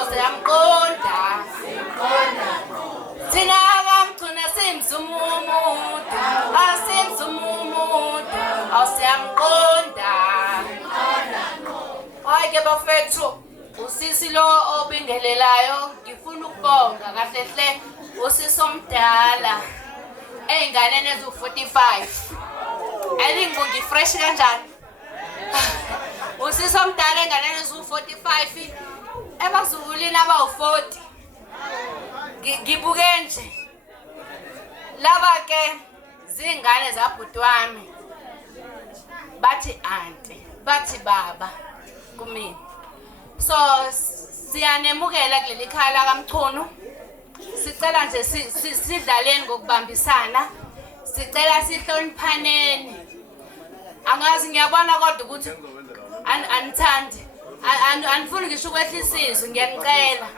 awusiyamqonda thina akamthuna simzumumuntu asimzumumuntu awusiyamqonda hayi-ke bafethu usisi lo obingelelayo ngifuna ukubonga kahle hle usisi omdala ey'nganeni eziwu-45 elingu ngifresh kanjani usisi omdala ey'nganeni eziwu-45 ebazulwini abawu-40 ngibuke nje laba-ke zingane zabhuti wami bathi anti bathi baba kumina so siyanemukela kuleli khaya lakamchunu sicela nje sidlaleni ngokubambisana sicela sihloniphaneni angazi ngiyabona kodwa ukuthi anithandi anifuni ngisho ukwehlisa izwi ngiyanicela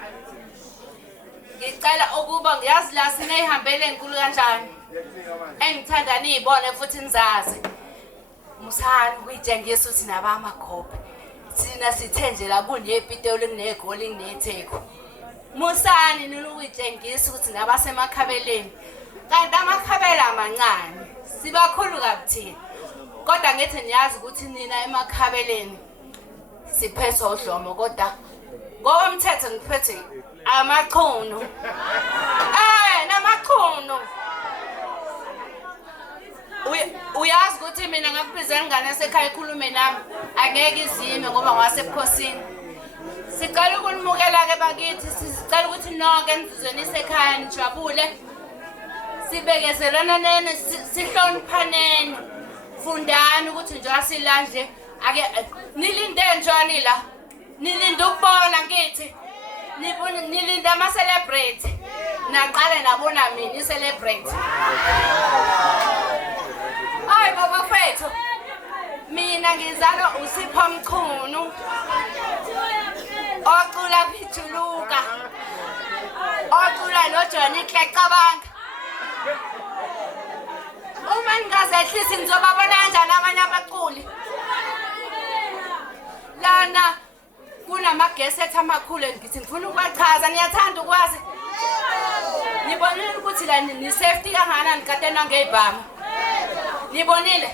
ngicela ukuba ngiyazi la sineyihambele enkulu kanjani engithanda niyibone futhi nizazi musani ukuyitshengisa ukuthi nabamakhophi thina sithe nje la kunepitoli kunegoli kunetheko musani nini ukuyitshengisa ukuthi nabasemakhabeleni kanti amakhabela amancane sibakhulu kabuthina kodwa ngithi niyazi ukuthi nina emakhabeleni siphethwe udlomo kodwa ngokomthetho ngiphethe amachunu namachunu uyazi ukuthi mina ngakuphrizela ingane esekhaya ikhulume nami angeke izime ngoba ngasebukhosini sicela ukunimukela-ke bakithi sicela ukuthi nonke nizizweni isekhaya nijabule sibekezelana nene sihloniphaneni fundani ukuthi njengoba sila nje ake nilinde njani la nilinde ukubona ngithi nilinde ama-celebrate naqale nabona mina i-celebrate hayi baba fethu mina ngizalwa uSipho Mchunu ocula Phithuluka ocula noJohnny Cabanga uma ningazehlisi ngizobabona kanjani abanye abaculi lana kunamagesetha amakhulu ngithi ngifuna ukubachaza niyathanda ukwazi nibonile ukuthi la ni-safety kangakanani katenwa ngey'bhamu nibonile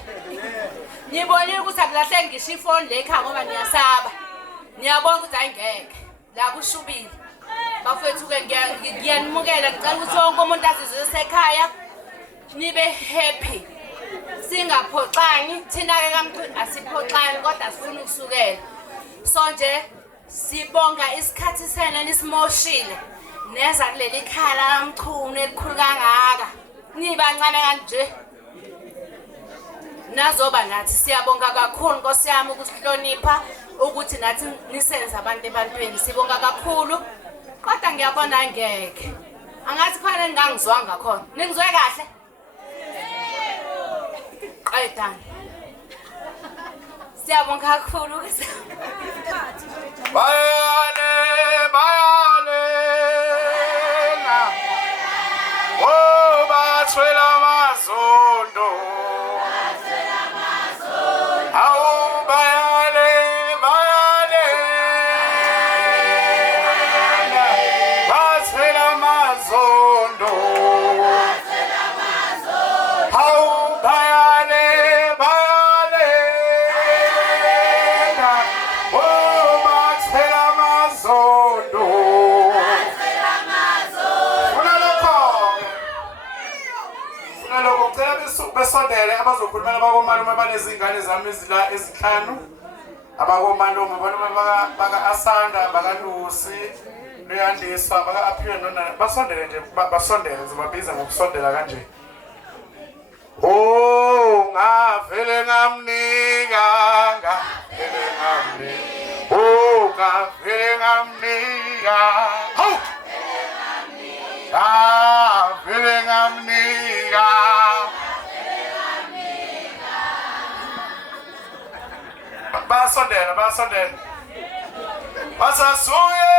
ukuthi akulahleki ngisho ifoni le ekhaya ngoba niyasaba niyabona ukuthi hayi ngeke la kushubile bafethu-ke ngiyanimukela ngicela ukuthi wonke umuntu azizwe esekhaya nibe happy singaphoxani thina-ke kamchunu asiphoxani kodwa sifuna ukusukela so nje sibonga isikhathi sena nisimoshile neza kuleli khaya lakamchunu elikhulu kangaka nibancane kanje nazoba nathi siyabonga kakhulu Nkosi yami ukusihlonipha ukuthi nathi nisenza abantu ebantwini sibonga kakhulu kodwa ngiyabona ngeke angathi khona ningangizwanga khona ningizwe kahle qayitani siyabonga kakhulu bayale oh bathwela amazondo awu bayale bathwela amazondo awu bayale oh bathwela amazondo besondele abazokhulumela abakomalume banezingane zami ezinhlanu abakomalume baka-Asanda baka-Lusi Luyandiswa baka-Aphiwe nona basondele nje basondele zibabiza ngokusondela kanje oh ngavele ngamnika oh ngavele ngamnika ngavele ngamnika basondela basasuye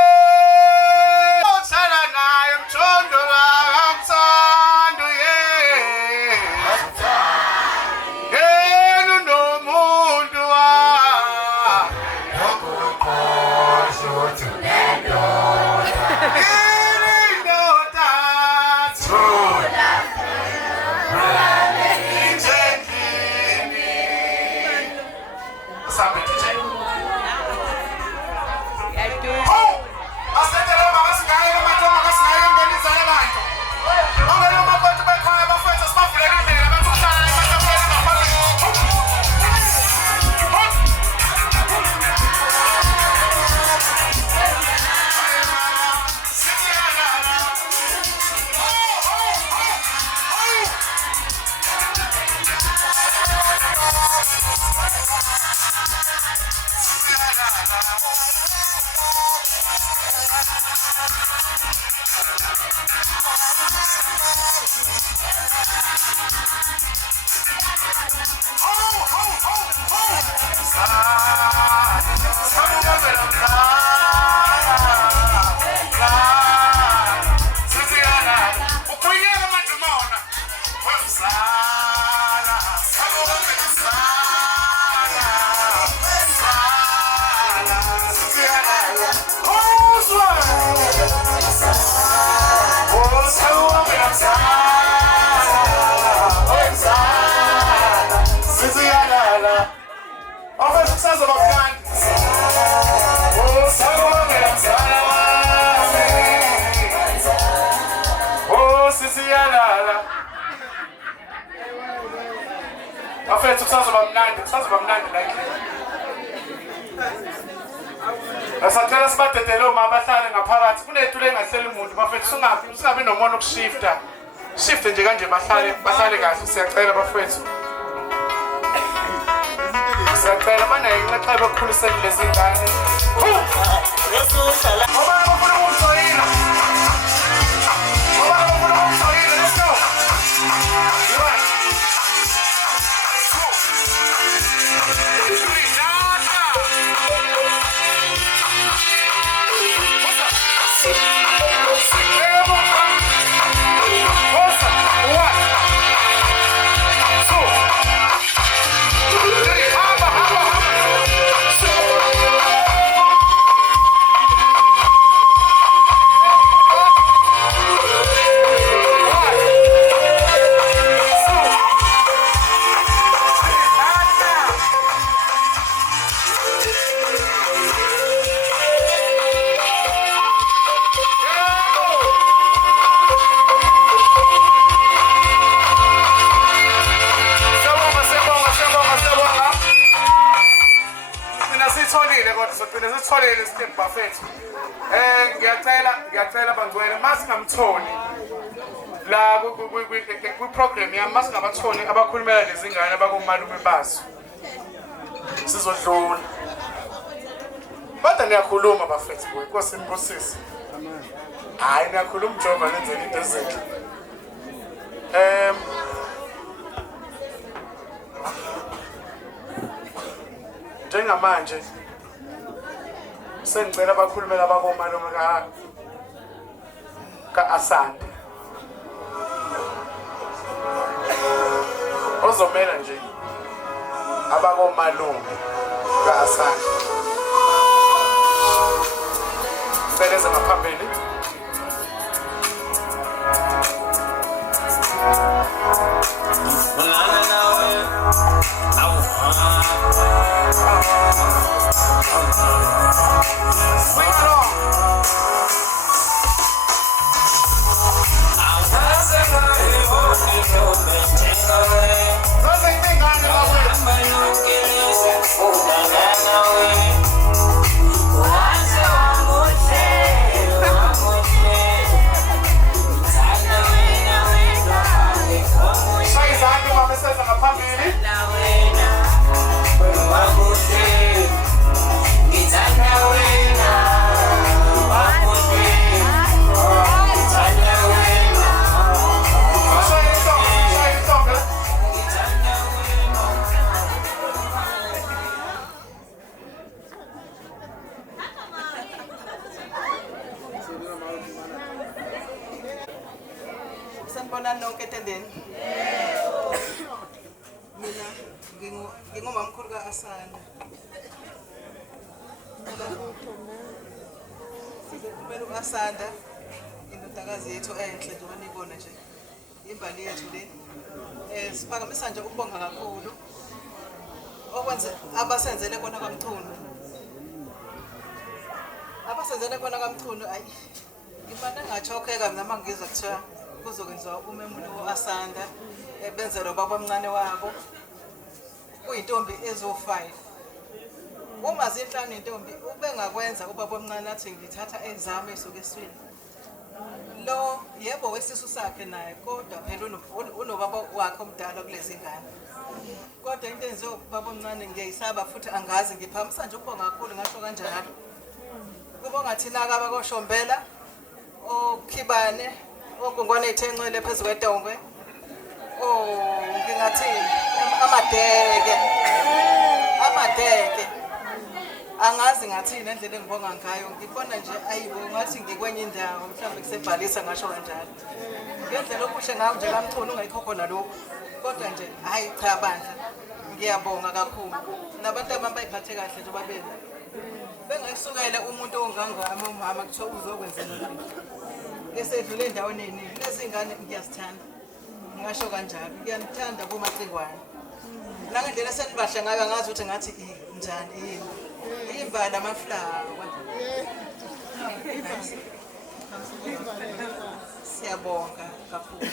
ohlala naye mthondo akamthanda yena unomuntu Asantela sibatetele omabahlale ngaphakathi kunethu lengahleli umuntu bafethu singabi nomono ukushifta shift nje kanje bahlale kahle siyacela bafethu siyacela banayo inxaxheba ekukhuliseni lezi ngane ngoba bafuna ukujoyina let's go Sitholile step bafethu ngiyacela bangcwele masingamtholi la ku program yami masingabatholi abakhulumela lezi ngane abakumalume bazo sizodlula kodwa niyakhuluma bafethu Nkosi imbusisi hayi niyakhuluma Jehova nenzela into ezinhle njengamanje sengicela abakhulumela abakomalume ka-Asante ozomela nje abakomalume ka-Asante seleze ngaphambili Sing along. Sanibonani nonke etendeni. Mina ngingumamkhulu kaAsanda. kumele uAsanda indodakazi yethu enhle njengoba nibona nje imbali yethu le siphakamisa nje ukubonga kakhulu okwenze abasenzele kona kaMchunu ayi ngimane ngachokheka mina mangizwa kuthiwa kuzokwenziwa umemulo uAsanda benzelwa baba omncane wabo kuyintombi ezo5 uma zinhlanu intombi ubengakwenza ubaba omncane athi ngithatha ezame isuke eswini lo yebo wesisu sakhe naye kodwa phela unobaba wakhe omdala kulezi ngane kodwa into enziwa ubaba omncane ngiyayisaba futhi angazi ngiphamisa nje ukubonga kakhulu ngasho kanjalo kubonga thina abakoshombela okhibane ogongwane ethenxele phezulu kwetongwe ngingathini amadeke angazi ngathini endlela engibonga ngayo ngibona nje ayibo ngathi ngikwenye indawo mhlawumbe kusebhalisa ngasho kanjalo ngendlela okushe ngayo nje kaMchunu ungayikho khona lokho kodwa nje hayi cha bandla ngiyabonga kakhulu nabantu abayiphathe kahle nje babena bengayisukela umuntu ongangami umama kuthiwa uzokwenza nini esedlule endaweni eningi lezi ngane ngiyazithanda ngasho kanjalo ngiyanithanda kuMacingwane nangendlela senibahle ngayo ngazi ukuthi ngathi njani yini imbala amaflawa siyabonga kakhulu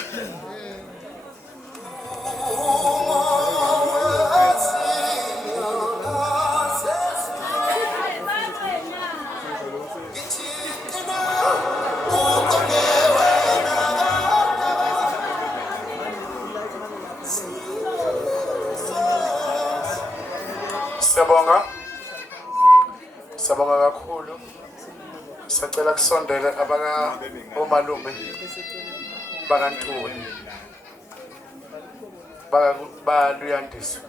Siyabonga kakhulu. Sicela kusondele omalume bakaNtuli. Baluyandiswa.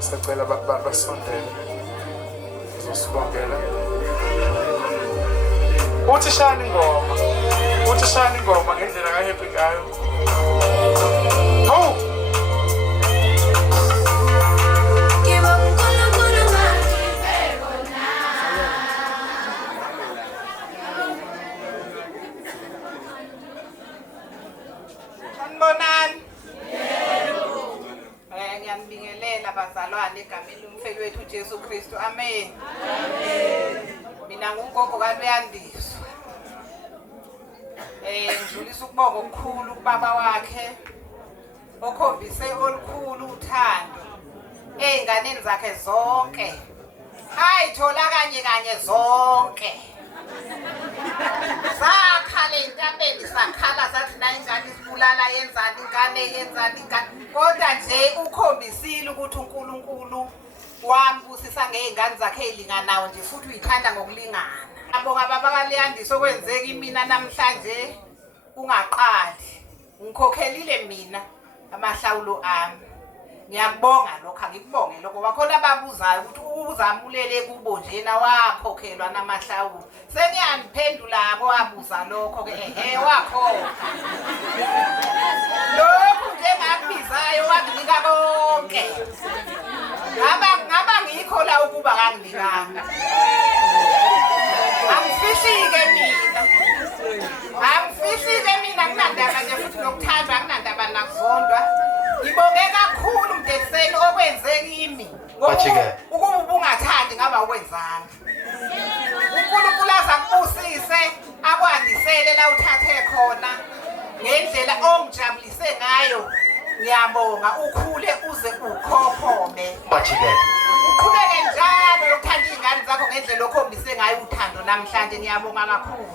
Sicela basondele. Sizosibongela. Uthi shani ingoma ngendlela kaHappy ngayo. Ho! Bazalwane egameni lomfeki wethu Jesu Kristu amen. Mina ngugogo kaLuyandiswa. Ngidlulisa ukubonga okukhulu kubaba wakhe okhombise olukhulu uthando einganeni zakhe zonke. Ayithola kanye zonke. Sakhala entabeni sakhala sathi na ingane isibulala yenzani ingane kodwa nje ukhombisile ukuthi uNkulunkulu wambusisa ngeingane zakhe ezilinganayo nje futhi uyithanda ngokulingana. Ngabonga baba kaLuyandiswa okwenzeka imina namhlanje ungaqali. Ngikhokhelile mina amahlawulo ami. Ngiyakubonga lokho ngikubonge lokho wakhona ababuzayo ukuthi uzamulele kubo njena wakhokhelwa namahlawulo. Seniyangiphendula ababuza lokho ke wakhokha. Lokho nje ngakubizayo wanginika konke. Ngaba ngikho la ukuba kanginikanga. Angifisike mina kunandaba nje futhi nokuthandwa kunandaba nakuzondwa. Ngibonge kakhulu Mdeseni okwenzeka kimi. Ukuba ubungathandi ngaba ukwenzanga. uNkulunkulu azakubusise akwandisele la uthathe khona ngendlela ongijabulise ngayo. Ngiyabonga ukhule uze ukhophome. Uqhubeke njalo lokuthanda izingane zakho ngendlela okhombise ngayo uthando namhlanje. Ngiyabonga kakhulu.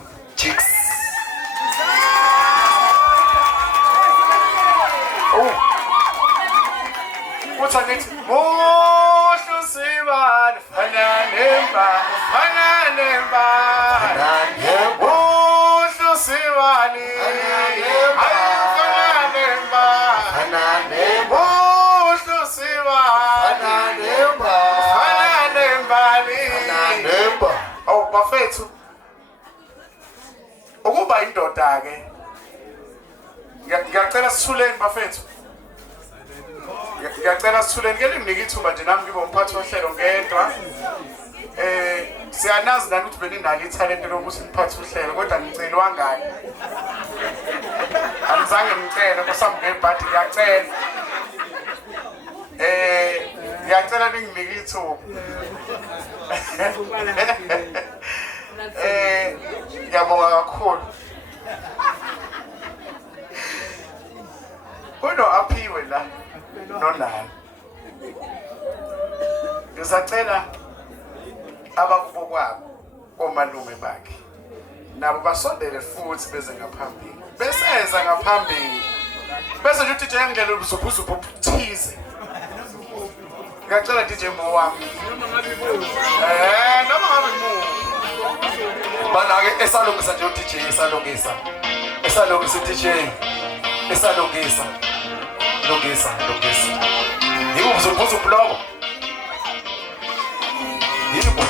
Uthi ngithi mohlo sibani fana nemba mohlo sibani fana nemba mohlo sibani fana nemba bafethu ukuba indoda ke ngiyacela sithuleni bafethu. Ngiyacela sithuleni ke linginike ithuba nje nami ngibe umphathi wohlelo ngedwa. Siyanazi nani ukuthi beninalo ithalente lokuthi niphathe uhlelo kodwa nicelwa ngani? Angizange ngicele kusami ngebhadi ngiyacela. Ngiyacela ninginike ithuba. Ngiyabonga kakhulu. Kuno aphiwe la nonani. Ngizacela abakubo kwabo omalume bakhe nabo basondele futhi beze ngaphambili. Beseza ngaphambili. Bese nje DJ ngidlela ubuzubhuzu obuthize. Ngiyacela DJ Mo wami. Noma ngabe mu. Bana ke esalungisa nje uDJ esalungisa. Esalungisa DJ. Esalungisa. Lungisa. Yibo uzobhuzu bloko. Yibo.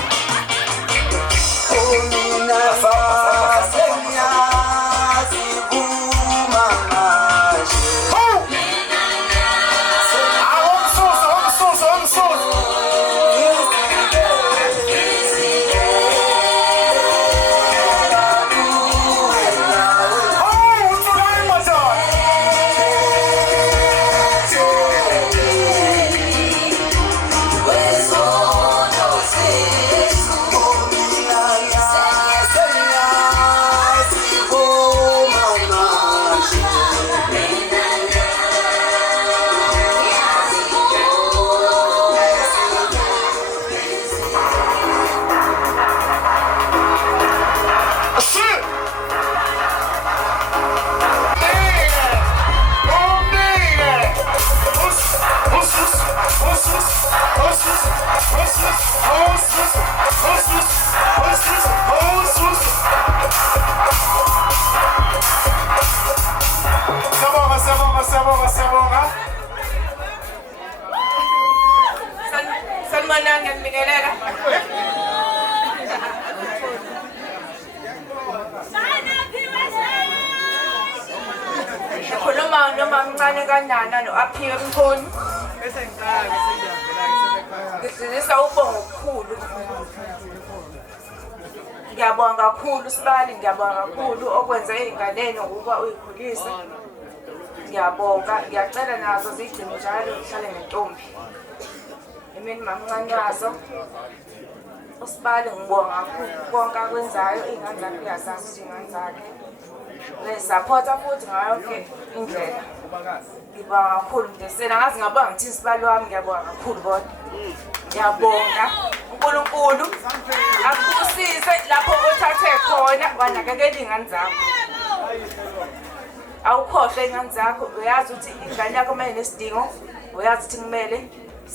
Siyabonga. Sanibonani ngiyanibingelela. Ngikhuluma noma mncane kanjani no-Aphiwe Mkhoni. Bese ngiqala ngiyavela Ngidlulisa ubongo obukhulu. Ngiyabonga kakhulu Sibali, ngiyabonga kakhulu okwenza ey'nganeni ukuba uyikhulise. Ngiyabonga, ngiyacela nazo zigcine njalo zihlale nentombi. Imini mamncane wazo. uSibali ngibonga kakhulu konke akwenzayo iy'ngane zakhe uyazazi ukuthi iy'ngane zakhe. Ngiyisapotha futhi ngayo yonke indlela. Ngibonga kakhulu Mdesela, ngazi ngabonga ngithini Sibali wami, ngiyabonga kakhulu kodwa. Ngiyabonga uNkulunkulu akusize lapho othathe khona wanakekela iy'ngane zakho. Awukhohlwe iy'ngane zakho, uyazi ukuthi ingane yakho uma inesidingo, uyazi ukuthi kumele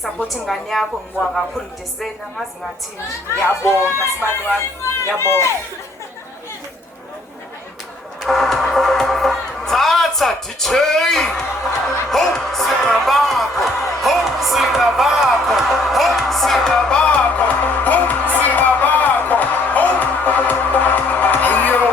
support ingane yakho. Ngibonga kakhulu Mdesela, ngazi ngathini. Ngiyabonga Sibali wami, ngiyabonga. Tata DJ. Ho singabako. Ho singabako. Ho singabako. Ho singabako. Ho. Hiyo.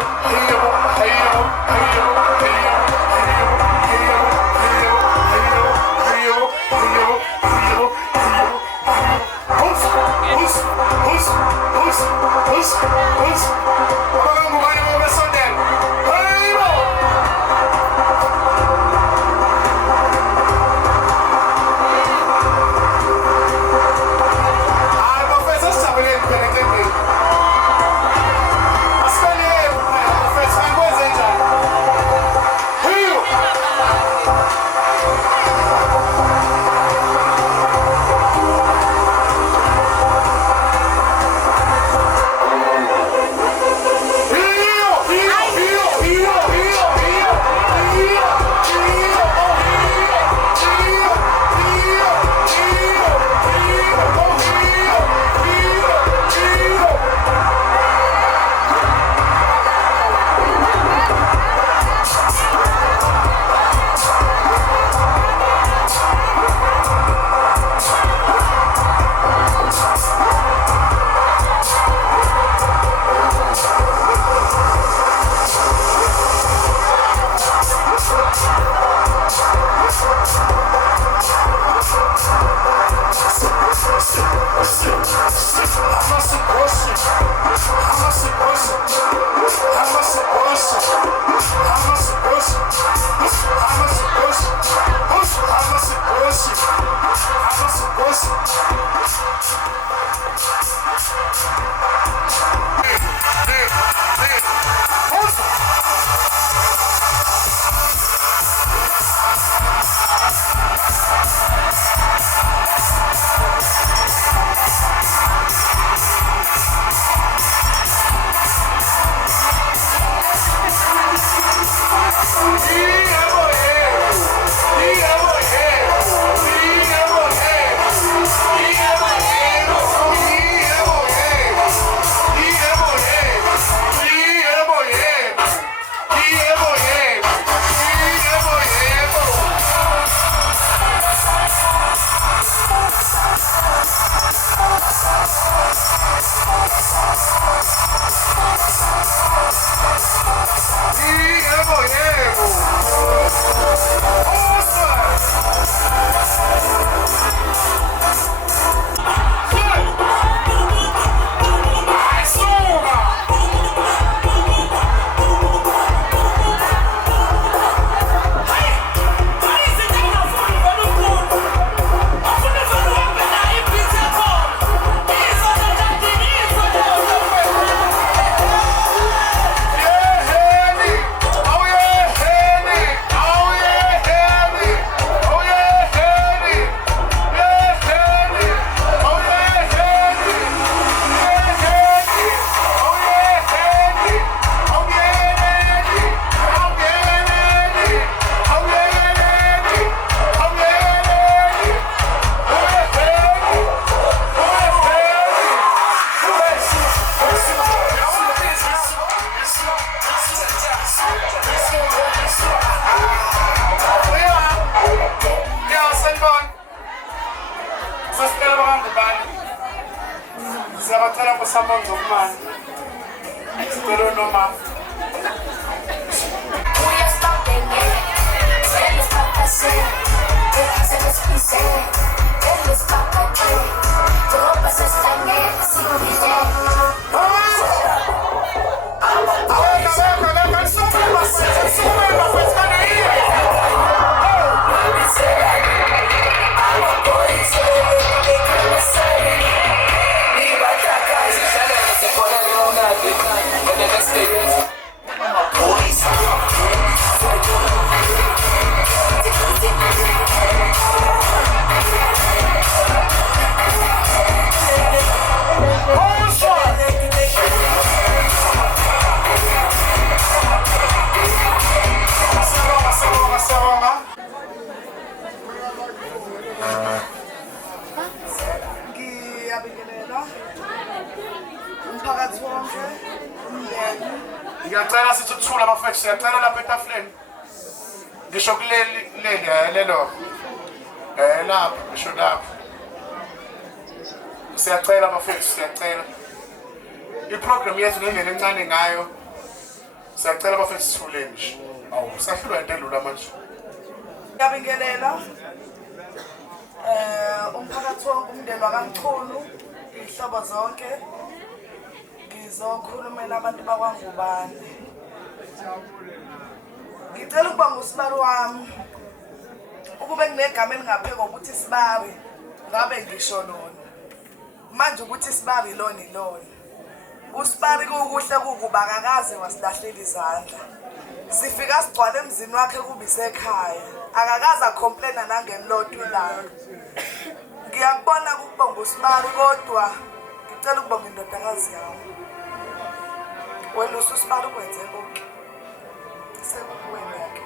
Ngiyacela sithi ukuthula bafethu siyacela lapha etafuleni. Ngisho kuleli lelo. Lapha ngisho lapha. Siyacela bafethu siyacela. I-program yethu ngendlela encane ngayo. Siyacela bafethu sithuleni nje. Awu sahlulwa into elula manje. Ngiyabingelela umphakathi wonke umndeni wakamchunu ihlobo zonke ngizokhulumela abantu bakwaNgubane. Ngicela ukuba ngusibari wami ukube nginegama elingapheka ukuthi sibari ngabe ngisho lona manje ukuthi sibari lona ilona usibari kukuhle kukuba akakaze wasilahlela izandla sifika sigcwala emzini wakhe kuba isekhaya akakaze acomplaina nangemlotho ilanga ngiyakubona ukubonga usibari kodwa ngicela ukubonga indodakazi yami wena usibari ukwenze konke sekuwena yakhe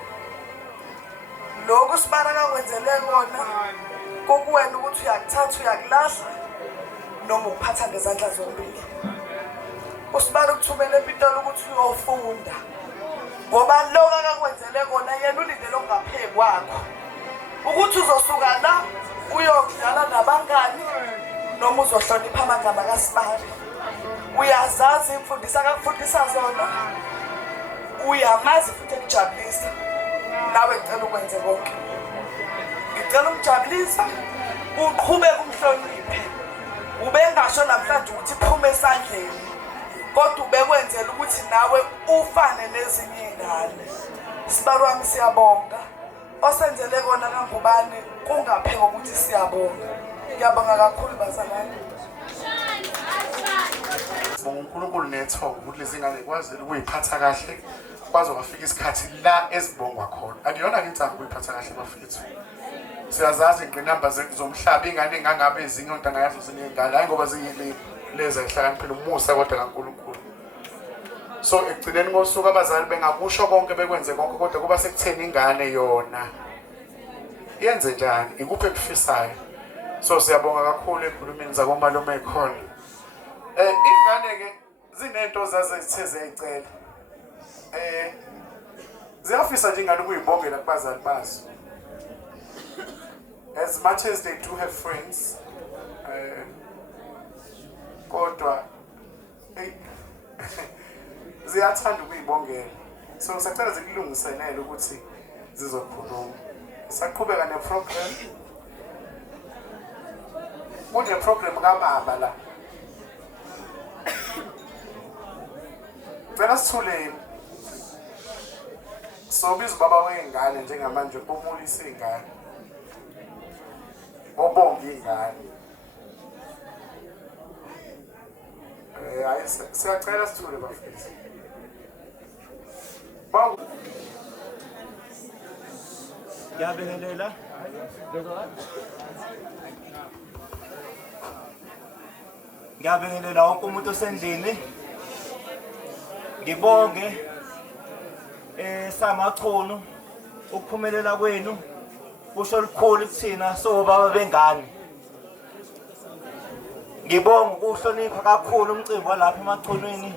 lokhu usibari akakwenzele kona kokuwena ukuthi uyakuthatha uyakulahla noma ukuphatha ngezandla zombili usibari ukuthumela ePitoli ukuthi uyofunda ngoba lokho akakwenzele kona yena ulindele ongapheki kwakho ukuthi uzosuka la uyokudlala nabangani noma uzohlonipha amagama kaSibari uyazazi imfundisa akakufundisa zona uyamazi futhi ekujabulisa nawe ngicela ukwenze konke ngicela umjabulisa uqhubeke umhloniphe ubengasho namhlanje ukuthi phuma esandleni kodwa ubekwenzela ukuthi nawe ufane nezinye izingane. Sibari wami siyabonga osenzele kona kangubani kungapheka ukuthi siyabonga. Ngiyabonga kakhulu bazalwane. uNkulunkulu nethoba ukuthi lezi ngane kwazile ukuyiphatha kahle kwaze kwafika isikhathi la ezibongwa khona. Akuyona ke intsha ukuyiphatha kahle bafethu. Siyazazi ingqinamba zomhlaba ingane engangabe ezinye ontanga yazo zinengane hayi ngoba ziyile leza ehlakaniphile umusa kodwa kaNkulunkulu. So ekugcineni kosuku abazali bengakusho konke bekwenze konke kodwa kuba sekutheni ingane yona yenze njani ikuphi ekufisayo. So siyabonga kakhulu ekhulumeni zakomalume ekhona. Ingane ke zinento zaze zithe ziyicela. Ziyafisa nje ingane ukuyibongela kubazali bazo. As much as they do have friends, kodwa ziyathanda ukuyibongela. So ngisacela zikulungiselele ukuthi zizokhuluma. Saqhubeka neprogram. Kune program kaBaba la. Vela sithuleni. So biza baba wengane njengamanje umulisa ingane. Obonga ingane. Siyacela sithule bafethu. Ngiyabingelela. Ngiyabingelela wonke umuntu osendlini. Ngibonge Samachono ukuphumelela kwenu kusho likhulu kuthina sobaba bengane. Ngibonga ukuhlonipha kakhulu umcimbi walapha emachonweni.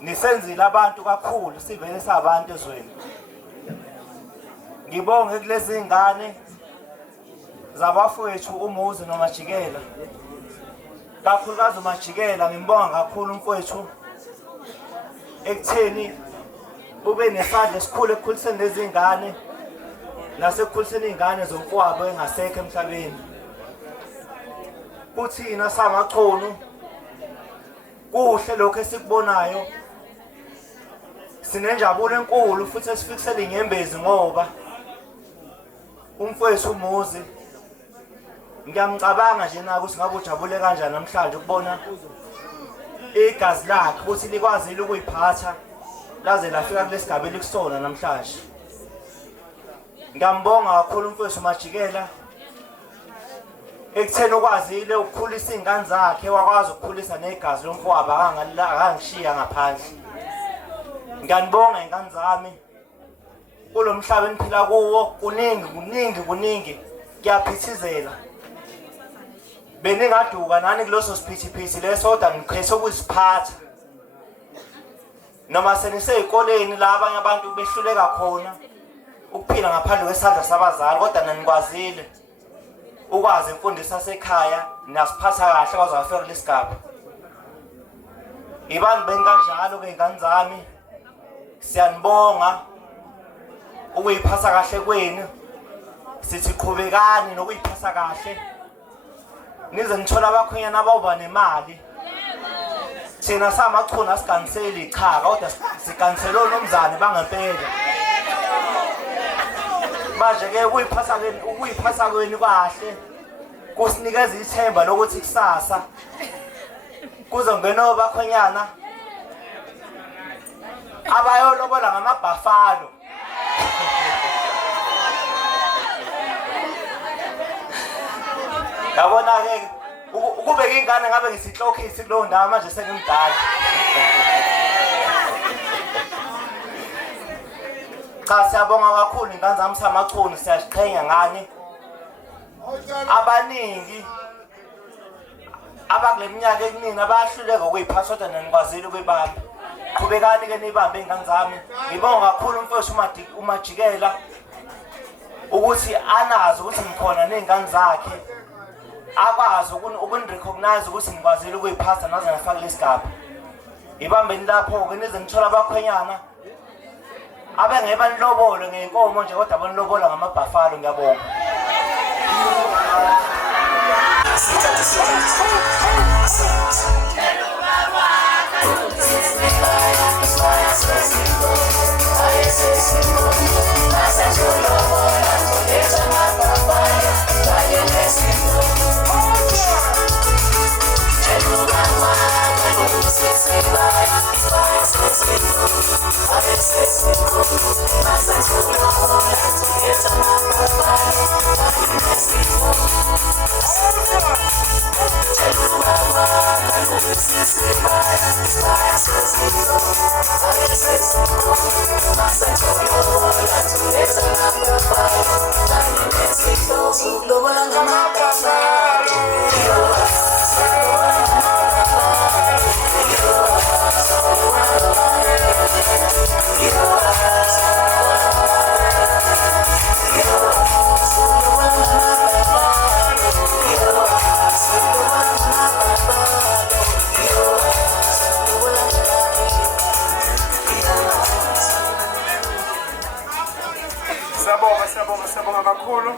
Nisenzile abantu kakhulu sivele sabantu ezweni. Ngibonge kulezi ngane zabafowethu uMuzi noMajikela. Kakhulukazi uMajikela ngimbonga kakhulu umfowethu ekutheni ube nesandla esikhulu ekukhuliseni lezi ngane nasekukhuliseni izingane zomfowabo engasekho emhlabeni. Kuthina Samachono kuhle lokho esikubonayo. Sinenjabulo enkulu futhi esifikisela inyembezi ngoba umfowethu uMuzi ngiyamcabanga nje na ukuthi ngabe ujabule kanjani namhlanje ukubona igazi lakhe ukuthi likwazile ukuyiphatha laze lafika kulesigaba elikusona namhlanje. Ngiyambonga kakhulu umfowethu Majikela ekutheni ukwazile ukukhulisa izingane zakhe wakwazi ukukhulisa negazi lomfowabo akangishiya ngaphandle. Ngiyanibonga izingane zami kulomhlaba eniphila kuwo kuningi kuyaphithizela. Beningaduka nani kuloso siphithiphithi leso kodwa ngikhethe ukuziphatha. Noma seniseyikoleni la abanye abantu behluleka khona ukuphila ngaphandle kwesandla sabazali kodwa nanikwazile ukwazi imfundiso yasekhaya nasiphatha kahle kwaze kwafika lesigaba. Ibantu benkanjalo ke izingane zami siyanibonga ukuyiphatha kahle kwenu. Sithi qhubekani nokuyiphatha kahle. Nize nithola abakhwenyana abawuba nemali. Thina Samachono asiganiseli ichaka kodwa sikanisela uNomzane bangempela. Manje ke ukuyiphatha kwenu kahle kusinikeza ithemba lokuthi kusasa kuzongena abakhwenyana abayolobola ngamabhafalo. Yabona ke ukubeka ingane ngabe ngisihlokhisi kulowo ndawo manje sengimdala. Cha siyabonga kakhulu ingane zami Samachono siyaziqhenya ngani. Abaningi abakule minyaka eminingi abahluleka ukuyiphatha kodwa nanikwazile ukuyibamba. Qhubekani ke nibambe izingane zami. Ngibonga kakhulu umfowethu uMajikela ukuthi anazi ukuthi ngikhona nezingane zakhe. Akwazi ukunirecognize ukuthi nikwazile ukuyiphatha naze nafaka lesigaba. Ibambeni lapho ke nize nithola abakhwenyana abangeba nilobolo ngenkomo nje kodwa abanilobola ngamabhafalo. Ngiyabonga. Siyabonga kakhulu.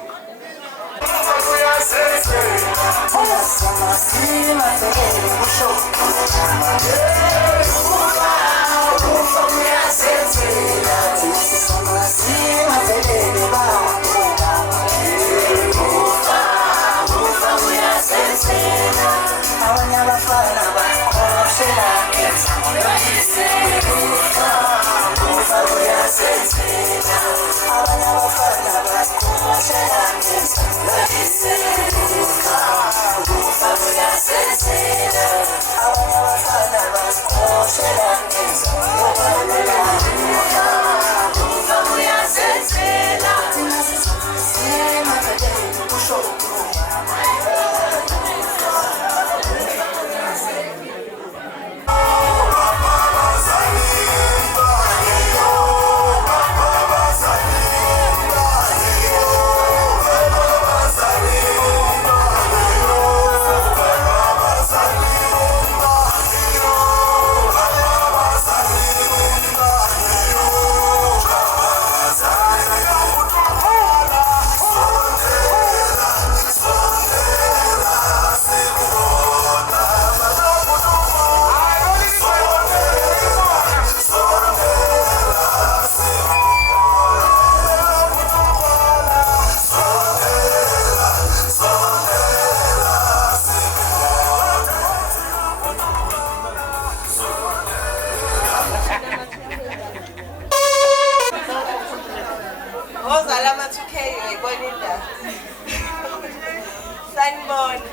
Sanibona.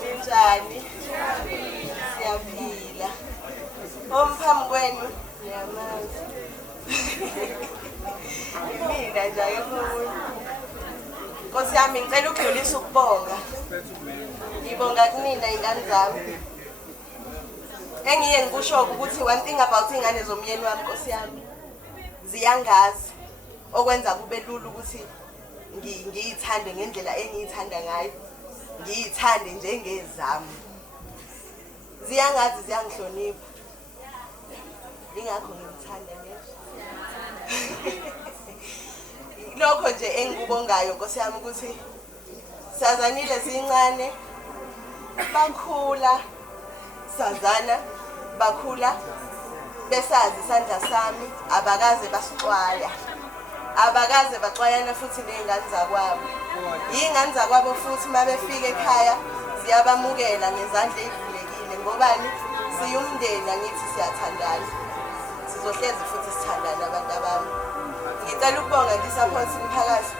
Ninjani? Siyaphila. Omphambi kwenu niyamazi. Mina nje ayikho. Nkosi yami ngicela ukudlulisa ukubonga. Ngibonga kunina ingane zami. Engiye ngikusho ukuthi one thing about ingane zomyeni wami Nkosi yami. Ziyangazi okwenza kube lula ukuthi ngiyithande ngendlela engiyithanda ngayo. Ngiyithande njengezami. Ziyangazi ziyangihlonipha. Ingakho ngimthanda nje. Lokho nje engikubongayo Nkosi yami ukuthi sazanile sincane bakhula sazana bakhula besazi isandla sami abakaze basixwaya abakaze baxwayana futhi nezingane zakwabo ingane zakwabo futhi mabefika ekhaya siyabamukela ngezandla ezivulekile ngobani siyumndeni angithi siyathandana sizohlezi futhi sithandana abantu abami ngicela ukubonga ngisupport imphakathi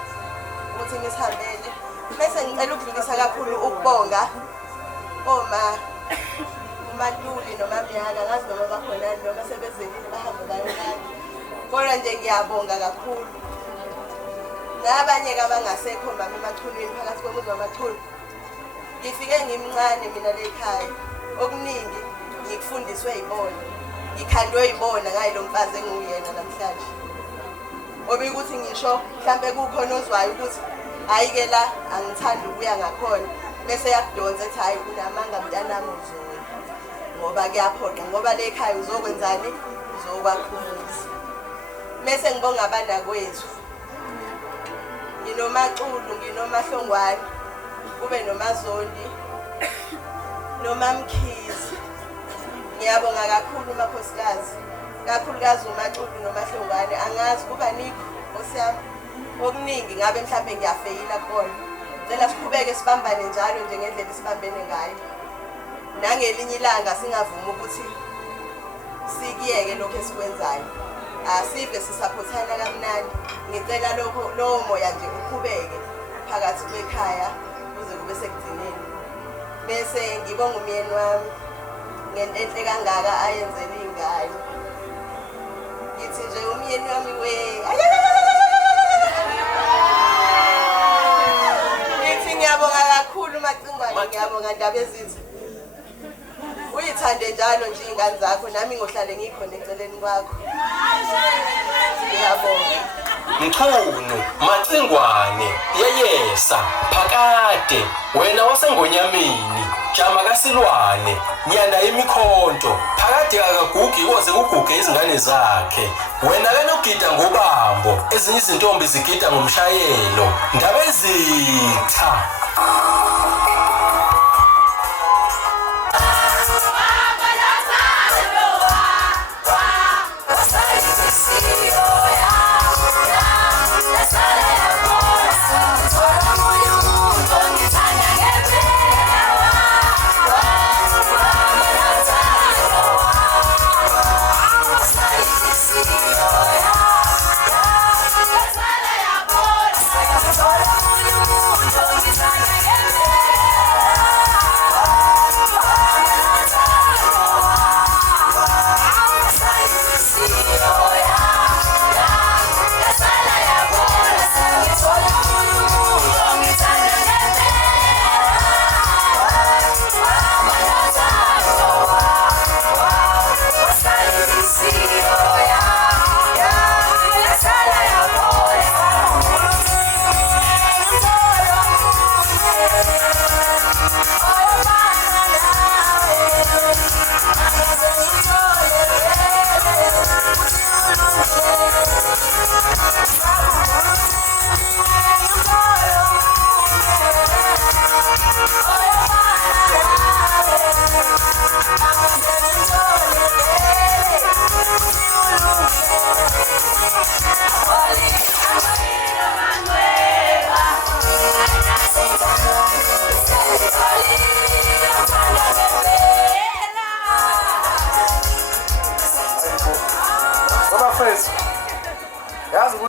ukuthi nisihambele bese ngicela ukudlulisa kakhulu ukubonga uMantuli noMamyana ngazi noma bakhona noma sebezekile bahamba bayolala kodwa nje ngiyabonga kakhulu nabanye abangasekho mama emathulweni phakathi komuzi wamathulu ngifike ngimncane mina lekhaya okuningi ngikufundiswe yibona ngikhandwe yibona ngayi lo mfazi enguyena namhlanje obikuthi ngisho mhlambe kukhona ozwayo ukuthi ayike la angithandi ukuya ngakhona bese yakudonsa ethi hayi unamanga mntanami uzoya ngoba kuyaphoqa ngoba lekhaya uzokwenzani uzobakhumuza bese ngibonga abana kwethu nginoMaxulu nginoMahlongwane kube noMazondi nomamkhizi. Ngiyabonga kakhulu makhosikazi, kakhulukazi uMaxudu noMahlongwane. Angazi kuba nikho osiyami okuningi ngabe mhlawumbe ngiyafeyila khona. Cela siqhubeke sibambane njalo njengendlela sibambene ngayo. Nangelinye ilanga singavumi ukuthi sikiyeke lokho esikwenzayo. Asive sisaphothana kamnandi. Ngicela lokho lowo moya nje uqhubeke phakathi kwekhaya kuze kube sekugcineni. Bese ngibonga umyeni wami ngento enhle kangaka ayenzele ingane. Ngithi nje umyeni wami ngithi ngiyabonga kakhulu Macingwane, ngiyabonga Ndaba Ezinhle. Uyithande njalo nje ingane zakho, nami ngohlale ngikhona eceleni kwakho. Ngiyabonga. Mchunu, Macingwane, Yeyesa, Phakade, wena wasengonyamini, Jama kaSilwane, Nyanda imikhonto, Phakade akagugi koze kuguge izingane zakhe. Wena kanogida ngobambo, ezinye izintombi zigida ngomshayelo. Ndaba Ezitha.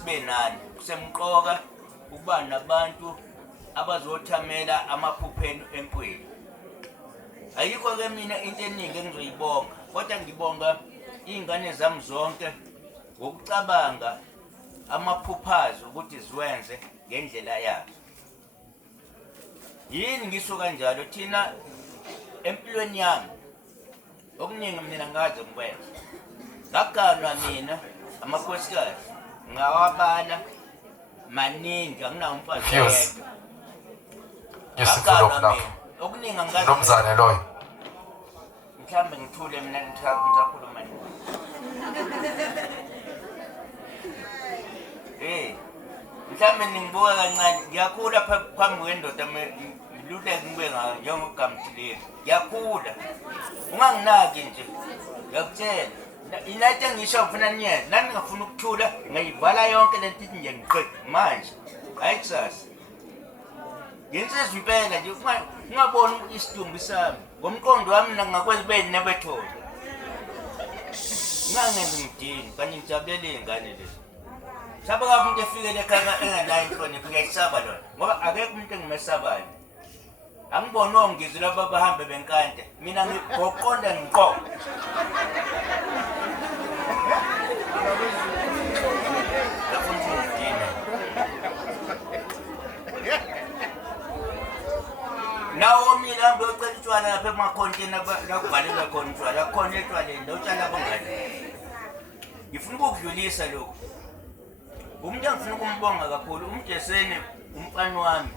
Benani kusemqoka ukuba nabantu abazothamela amaphupheni empweni. Ayikho ke mina into eningi engizoyibonga, kodwa ngibonga izingane zami zonke ngokucabanga amaphuphazo ukuthi ziwenze ngendlela yazo. Yini ngisho kanjalo, thina empilweni yami okuningi mina ngaze ngikwenza. Ngaganwa mina amakhosikazi ngawabala maningi, anginawo umfazi yedwa. Ngisivulo lapho. Okuningi angazi. Nomzane loyo. Mhlambe ngithule mina ngisakhuluma nini. Mhlambe ningibuka kancane, ngiyakhula phambi kwendoda ngiluleke ngibe ngayo njengogamthileli. Ngiyakhula. Unganginaki nje. Ngiyakutshela. Inathi engisho ngifuna niyenze, nani ngafuna ukuthula, ngayivala yonke lento ithi nje ngiqede manje. Hayi kusasa. Yenze impela nje ungaboni isidumbu sami. Ngomqondo wami ngakwenza ube nebethola. Ngangenza umdini, kanye ngijabulele izingane lezi. Saba kabi umuntu efike lekhaya engenayo inhlonipho, ngiyayisaba lona. Ngoba akekho umuntu engimesabayo. Angiboni ongizwe laba bahambe benkante. Mina ngoqonda ngiqo. Nawo mina hambe ucela utshwala lapha emakhonteni nakubhalelwa khona utshwala, khona etshwaleni utshwala bongani. Ngifuna ukudlulisa lokho. Umuntu engifuna ukumbonga kakhulu uMjeseni, umfana wami,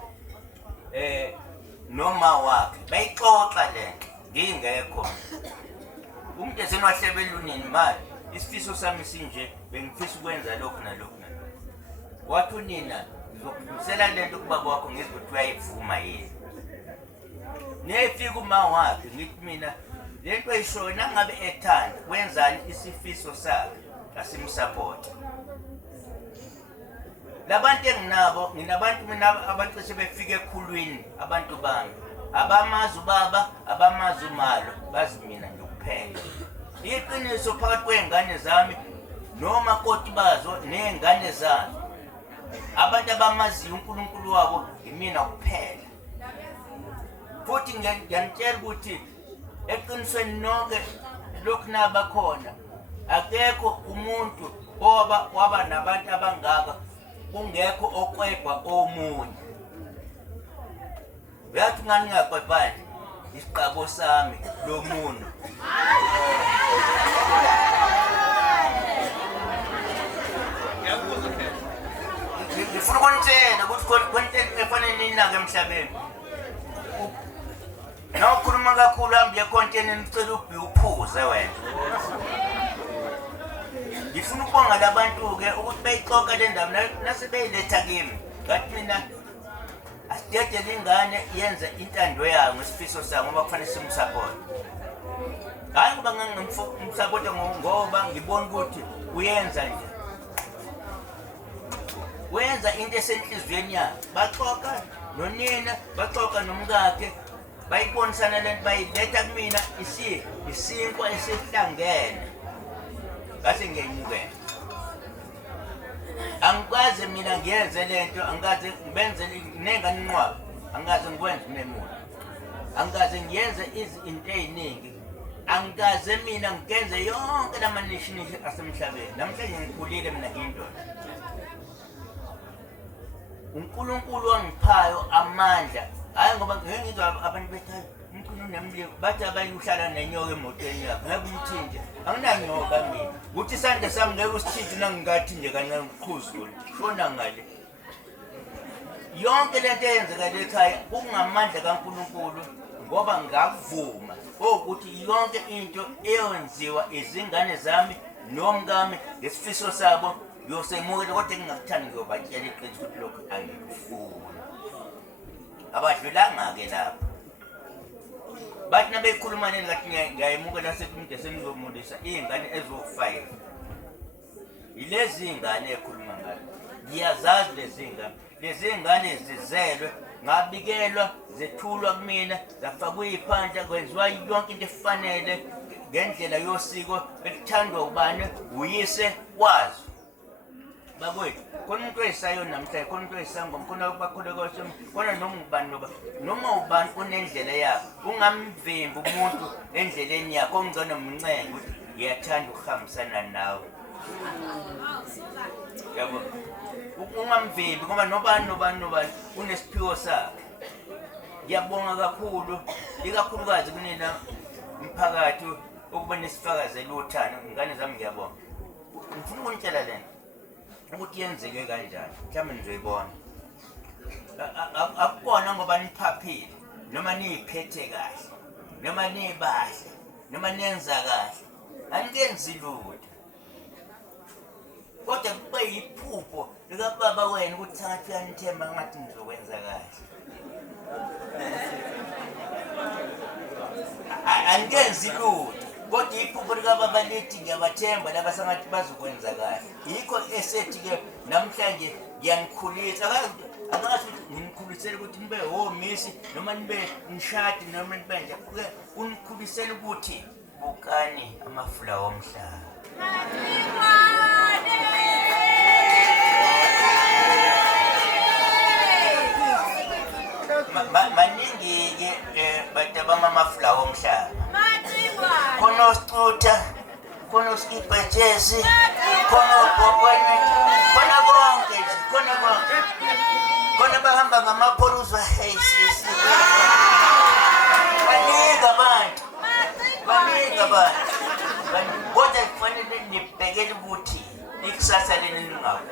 noma wakhe bayixoxa lento ngingekho. UMjeseni wahlebela unini manje isifiso sami sinje, bengifisa ukwenza lokho nalokho. Wathi unina ngizokudlulisela lento kuba kwakho ngizokuthi uyayivuma yini. nefika uma wakhe ngithi mina lento ayishona ngabe ethanda wenzani isifiso sakhe asimsupport. Labantu enginabo nginabantu mina abacishe befike ekhulwini abantu bami abamazi ubaba abamazi umalo bazi mina nje kuphela. Iqiniso phakathi kwengane zami noma koti bazo nezingane zami abantu abamazi uNkulunkulu wabo imina kuphela. Futhi ngiyanitshela ukuthi eqinisweni nonke lokhu nabakhona akekho umuntu waba nabantu abangaka kungekho okwebha omunye. Uyathi ngani ngakwebhani isiqabo sami lo muntu. Ngifuna ukunitshela ukuthi konke efanele ninake emhlabeni. Nawukhuluma kakhulu hambi yekonteni nicela uphuze wena. Ngifuna ukubonga labantu-ke ukuthi beyixoxa le ndaba nasebeyiletha kimi. Ngathi mina asidedele ingane yenza intando yayo ngesifiso sayo ngoba kufanele simsupport. Hayi ngoba ngingimsupport ngoba ngibona ukuthi uyenza nje. Wenza into esenhlizweni yakhe. Baxoxa nonina, baxoxa nomkakhe. Bayibonisana lento bayiletha kumina isinkwa esihlangene. Base ngiyayimukela. Angikwazi mina ngiyenze lento, angikaze ngibenze nengane inqwaba, angikaze ngikwenze memulo. Angikaze ngiyenze izinto eziningi. Angikaze mina ngikenze yonke lamanation asemhlabeni. Namhlanje ngikhulile mina indoda. uNkulunkulu wangiphayo amandla. Hayi ngoba ngeke ngizwa abantu bethi umkhulu nemlilo bathi abanye uhlala nenyoka emotweni yakhe ngeke umthinje. Anginanyoka mina. Ukuthi isandla sami ngeke usithinje nangingathi nje kancane uqhuzule. Shona ngale. Yonke lento eyenzeka lekhaya kungamandla kaNkulunkulu ngoba ngakuvuma ukuthi yonke into eyenziwa izingane zami nomkami ngesifiso sabo yosemukela kodwa ngingakuthandi ngiyobatshela iqiniso ukuthi lokho angikufuni. Abadlulanga-ke lapho. Bathi nabeyikhuluma nini ngathi ngiyayimukela sekumde senizomulisa iy'ngane eziwu-5. Yilezi ngane ekhuluma ngayo. Ngiyazazi lezi ngane. Lezi ngane zizelwe, ngabikelwa, zethulwa kumina, zafakwa iy'phandla, kwenziwa yonke into efanele ngendlela yosiko elithandwa ubani uyise wazo. Bakwethu, khona umuntu oyisayo namhlanje, khona umuntu oyisangoma, khona bakholekwa khona noma ubani noma ubani unendlela yakho. Ungamvimbi umuntu endleleni yakho, ongcono mncenga ukuthi ngiyathanda ukuhambisana nawe. Yabo. Ungamvimbi ngoba nobani unesiphiwo sakhe. Ngiyabonga kakhulu, ikakhulukazi kunina umphakathi ukuba nesifakazelo uthando. Ingane zami ngiyabonga. Ngifuna ukunitshela lento ukuthi yenzeke kanjani, mhlawumbe nizoyibona. Akukona ngoba niphaphile noma niyiphethe kahle noma nibahle noma nenza kahle, anikenzi lutho. Kodwa kube yiphupho likababa wena ukuthi sangathi uyanithemba ngathi nizokwenza kahle. Anikenzi lutho. Kodwa iphupho likababa lithi ngiyabathemba laba sangathi bazokwenza kahle. Yikho esethi-ke namhlanje ngiyanikhulisa. Angazi ukuthi ngimkhulisele ukuthi nibe omisi noma nibe nishadi noma nibe nje. Unikhulisele ukuthi bukani amafula womhlaba. Maningi-ke batabama amafula womhlaba. Khona osicutha, khona osikipha ejezi, khona obhokweni, khona konke nje, khona konke. Khona bahamba ngamapholuzwa, hey sisi. Baningi abantu. Kodwa kufanele nibhekele ukuthi ikusasa leni lingakho.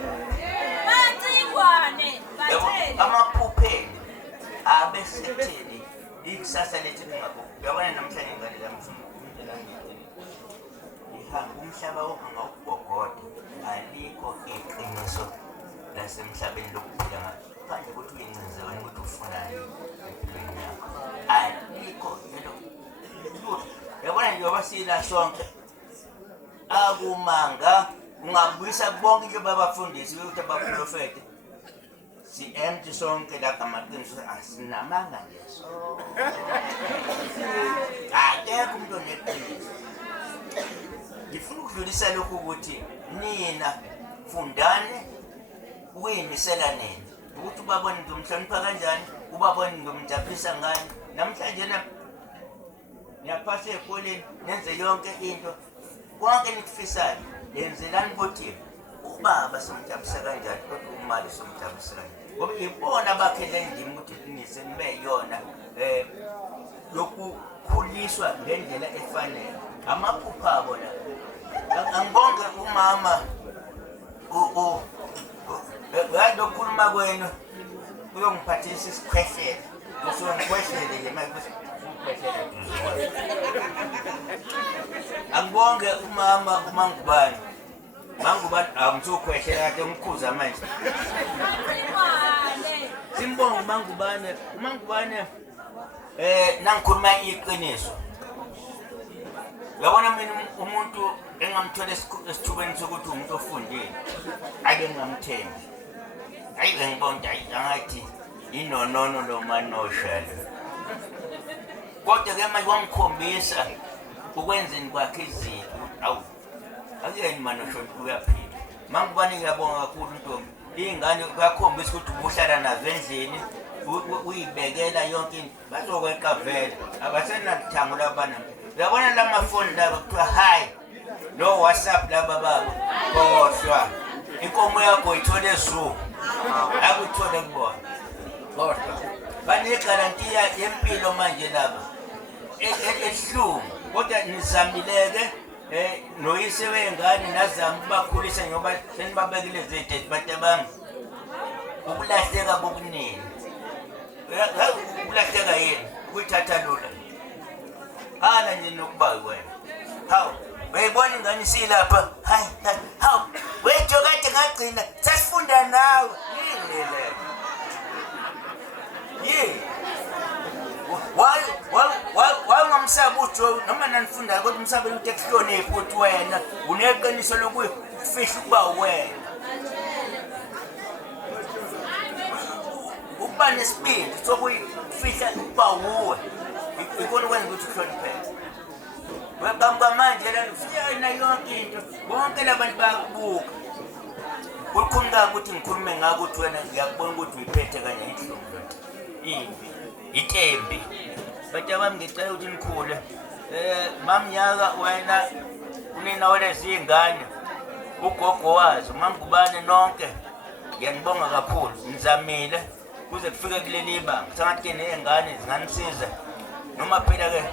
Amaphupheni abesetheni ikusasa lethu lingakho. Uyabona namhlanje ingane zami umhlaba ongawugogoda alikho iqiniso lasemhlabeni lokuphila phandle ukuthi uyincinze wena ukuthi ufunani empilweni yakho alikho lutho. Yabona njengoba sila sonke akumanga ungabuyisa bonke into babafundisi ukuthi abaprofete si-empty sonke la kamaqiniso asinamanga njeso akekho umuntu oneqiniso. Ngifuna ukudlulisa lokhu ukuthi nina fundane ukuyimisela nina ukuthi ubabone ngomhlonipha kanjani, ubabone ngomjabulisa ngani. Namhlanje niyaphasa ekoleni nenze yonke into konke nikufisayo yenzelani ukuthi ubaba somjabulisa kanjani kodwa umali somjabulisa kanjani, ngoba ibona abakhele ndimi ukuthi nise nibe yona lokukhuliswa ngendlela efanele. Amaphupha abo la angibonge umama uyadokhuluma kwenu uyongiphathisa isikhwehlelo kusuke ngikhwehlele nje manje angibonge umama uMangubane. Mangubane amthukhwehlela kade umkhuza manje. Simbonge uMangubane. uMangubane nangikhuluma iqiniso. Yabona mina umuntu engamthola esithubeni sokuthi umuntu ofundile ake ngingamthembi. Ayike ngibonke angathi inonono lo manoshalo. Kodwa ke manje wangikhombisa ukwenzeni kwakhe izinto. Awu akuyeni manoshalo kuyaphila. Mangubane ngiyabonga kakhulu Ntombi. Ingane kuyakhombisa ukuthi ubuhlala nazo endlini uyibekela yonke into. Bazokweqa vele abasenathango labana. Yabona lamafoni laba kuthiwa hi no WhatsApp laba baba kodwa inkomo yakho ithole zoo akuthole kubona kodwa banegarantiya yempilo manje laba ehlungu kodwa nizamileke noyise wengane nazama ukubakhulisa ngoba senibabekile zedate bantu bami ukulahleka bokuningi ukulahleka yini kuyithatha lula hala nje nokuba wena hawu wayibona ingane silapha hayi hawu wethu kade ngagcina sasifunda nawe yini why ngamsaba uJoe noma nanifunda kodwa umsabeni ukuthi ekuhloniphe ukuthi wena uneqiniso lokufihla ukuba wena ukuba nesibindi sokuyifihla ukuba wuwe ikona kwenza ukuthi uhlonipheke. Manje la ufiyana yonke into bonke labantu bayakubuka ukukhuluma ukuthi ngikhulume ngako ukuthi wena ngiyakubona ukuthi uyiphethe kanye inhlungu imbi itembi bathi abami ngicela ukuthi nikhule mamnyaka wena unina walezi ingane ugogo wazo Mangubane nonke ngiyanibonga kakhulu nizamile kuze kufike kuleli banga sangathi nezingane zinganisiza noma phela ke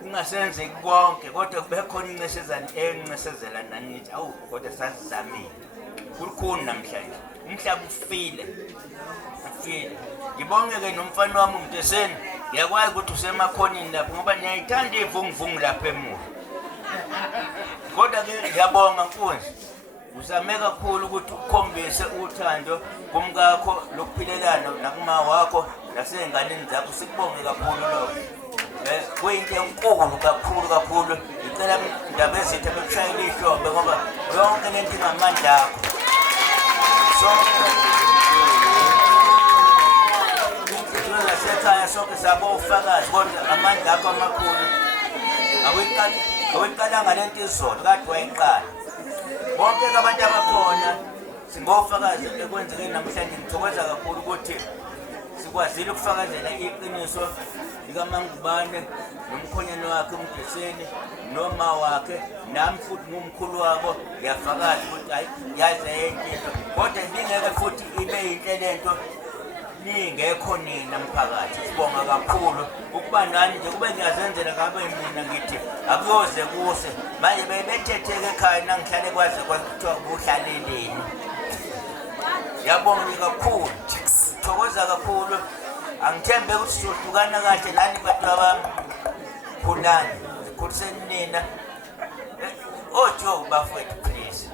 kungasenzeki konke kodwa kube khona incesezana encesezela nanithi awu kodwa sasizamile kulikhulu namhlanje umhlaba ufile ngibonge ke nomfana wami uMteseni ngiyakwazi ukuthi usemakhonini lapho ngoba niyayithanda ivunguvungu lapha emuva kodwa ke ngiyabonga Nkunzi uzame kakhulu ukuthi ukhombise uthando kumkakho lokuphilelana nakuma wakho nasenganeni zakho sikubonge kakhulu lokho kuyinto enkulu kakhulu ngicela indaba ezitha bekushayela ihlombe ngoba yonke lento ingamandla akho sekhaya sonke sabo ufakazi kodwa amandla akho amakhulu awiqalanga lento izolo kade wayiqala bonke abantu abakhona singofakazi ekwenzeke namhlanje ngithokoza kakhulu ukuthi sikwazile ukufakazela iqiniso likaMangubane nomkhonyane wakhe uMteseni noma wakhe nami futhi ngumkhulu wabo ngiyafakaza ukuthi hayi yaze into kodwa ngingeke futhi ibe yinhle lento ningekho nina mphakathi sibonga kakhulu ukuba nani nje kube ngiyazenzela ngabe mina ngithi akuyoze kuse manje bebethetheke ekhaya nangihlale kwaze kwakuthiwa kuhlaleleni yabonga kakhulu thokoza kakhulu angithembe ukuthi sizohlukana kahle nani bantu abami khulani khulusenina oJoe bafowethu please ngiyabonisa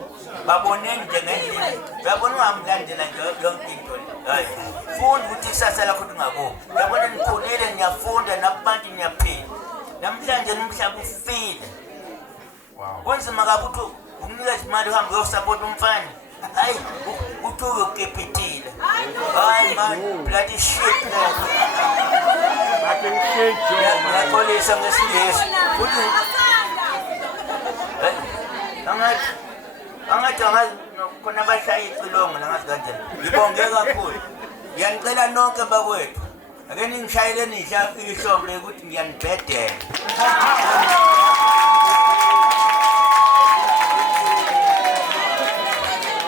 baboneni njengendlela uyabona ungamlandela nje yonke into hayi funda ukuthi ikusasa lakho lingakuphi uyabona nikhulile ngiyafunda nakubantu ngiyaphila namhlanje umhlaba ufile kunzima kabi ukuthi ukunikeza imali uhambe uyosupport umfana hayi uthuke ukepitile hayi man bloody shit ngiyaxolisa ngesingisi futhi angathi khona abashaya icilongo nangazi kanjani ngibonge kakhulu ngiyanicela nonke bakwethu ake ningishayeleni ihlombe ukuthi ngiyanibhedela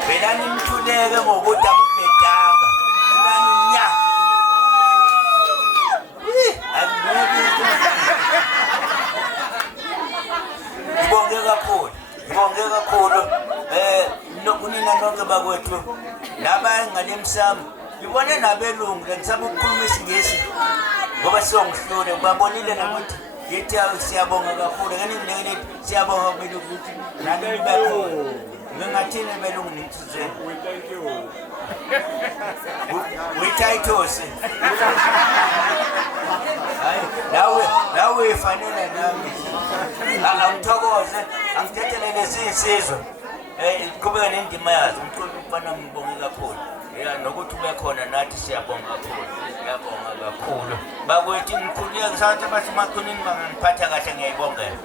vela nimthuleke ngokuthi angibhedanga ulani nya ngibonge kakhulu kunina nonke bakwethu nabangalemsamo ngibone nabelungu ngisaba ukukhuluma isingisi ngoba siyongihlule babonile nakuthi ngithi siyabonga kakhulu ngeningilekele siyabonga belungu ukuthi nalo libakhona ngingathini belungu ningithuzeni uyithayithose hayi nawe fanele nami angithokoze angithethelele siyinsizwa qhubeka nendima yazo umculo umfana ngibonge kakhulu nokuthi ube khona nathi siyabonga kakhulu bakwethu ngikhululeke ngisathi basemaqinini bangangiphatha kahle ngiyayibongela